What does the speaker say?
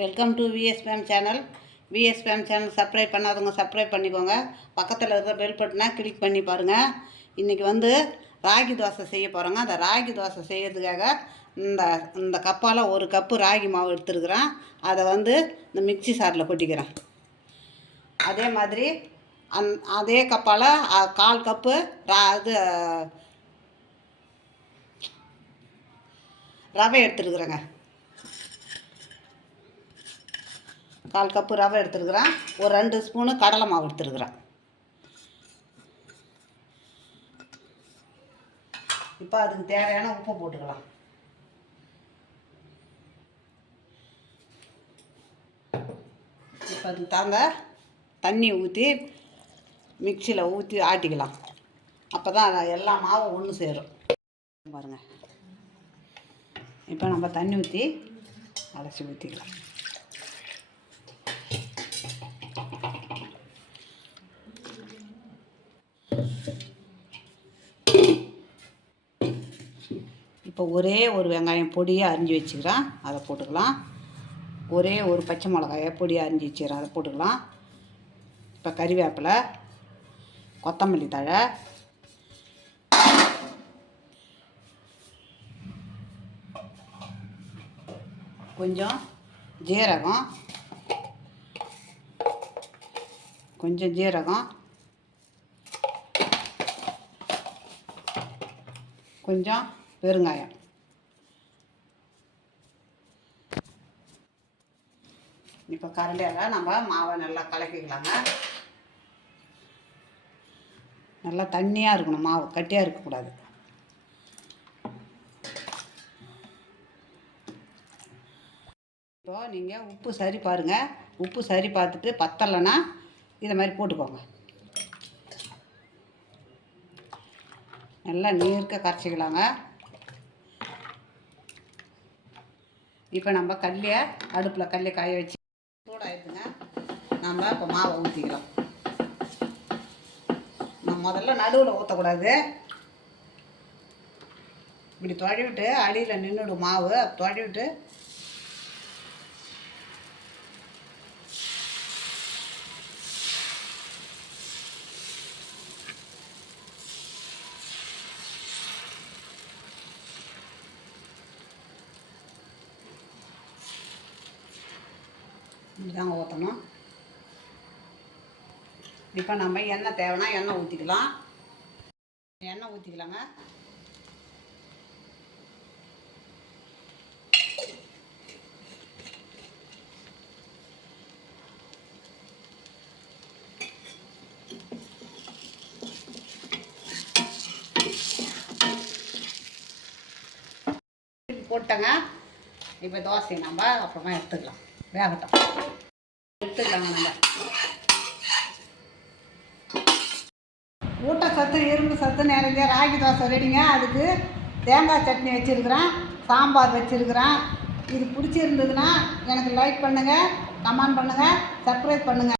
Welcome to VSPM channel VSPM channel subscribe பண்ணாதவங்க subscribe பண்ணிக்கோங்க. பக்கத்தில் இருக்கிற பெல் பட்டனை கிளிக் பண்ணி பாருங்கள் இன்றைக்கி வந்து ராகி தோசை செய்ய போகிறோங்க அந்த ராகி தோசை செய்யறதுக்காக இந்த இந்த கப்பால் ஒரு கப்பு ராகி மாவு எடுத்துருக்குறேன். அதை வந்து இந்த மிக்ஸி சாரில் கொட்டிக்கிறேன். அதே மாதிரி அந் அதே கப்பால் கால் கப்பு ரா இது ரவை எடுத்துருக்குறேங்க. கால் கப்பு ரவை எடுத்துருக்குறேன். ஒரு ரெண்டு ஸ்பூனு கடலை மாவு எடுத்துருக்குறேன். இப்போ அதுக்கு தேவையான உப்பு போட்டுக்கலாம். இப்போ அதுக்கு தாங்க தண்ணி ஊற்றி மிக்சியில் ஊற்றி ஆட்டிக்கலாம். அப்போ தான் எல்லா மாவும் ஒன்று சேரும். பாருங்கள் இப்போ நம்ம தண்ணி ஊற்றி அலசி ஊற்றிக்கலாம். இப்போ ஒரே ஒரு வெங்காயம் பொடியை அரிஞ்சு வச்சுக்கிறேன். அதை போட்டுக்கலாம். ஒரே ஒரு பச்சை மிளகாயை பொடியை அரிஞ்சு வச்சுக்கிறேன். அதை போட்டுக்கலாம். இப்போ கறிவேப்பிலை கொத்தமல்லி தழை கொஞ்சம் ஜீரகம் கொஞ்சம் ஜீரகம் கொஞ்சம் பெருங்காயம். இப்போ கரண்டியால் நம்ம மாவை நல்லா கலக்கிக்கலாங்க. நல்லா தண்ணியாக இருக்கணும் மாவு கட்டியாக இருக்கக்கூடாது. இப்போது நீங்கள் உப்பு சரி பாருங்கள் உப்பு சரி பார்த்துட்டு பத்தலைன்னா இதை மாதிரி போட்டுக்கோங்க. நல்லா நீர்க்க கரைச்சிக்கலாங்க. இப்போ நம்ம கல்லையை அடுப்பில் கல்லை காய வச்சு சூடாயிடுதுங்க நம்ம இப்போ மாவை ஊற்றிக்கலாம் நம்ம முதல்ல நடுவில் ஊற்றக்கூடாது இப்படி தொழிவிட்டு அடியில் நின்றுடும் மாவு தொழிவிட்டு இப்படிதாங்க ஊற்றணும் இப்போ நம்ம எண்ணெய் தேவைன்னா எண்ணெய் ஊற்றிக்கலாம் எண்ணெய் ஊற்றிக்கலாங்க போட்டங்க இப்போ தோசையை நம்ம அப்புறமா எடுத்துக்கலாம். வேகட்டும். எடுத்துக்கலாம் நம்ம. ஊட்டச்சத்து இரும்பு சத்து நிறைஞ்ச ராகி தோசை ரெடிங்க. அதுக்கு தேங்காய் சட்னி வச்சுருக்குறேன். சாம்பார் வச்சுருக்குறேன். இது பிடிச்சிருந்ததுன்னா எனக்கு லைக் பண்ணுங்கள் கமெண்ட் பண்ணுங்கள் சப்ஸ்கிரைப் பண்ணுங்கள்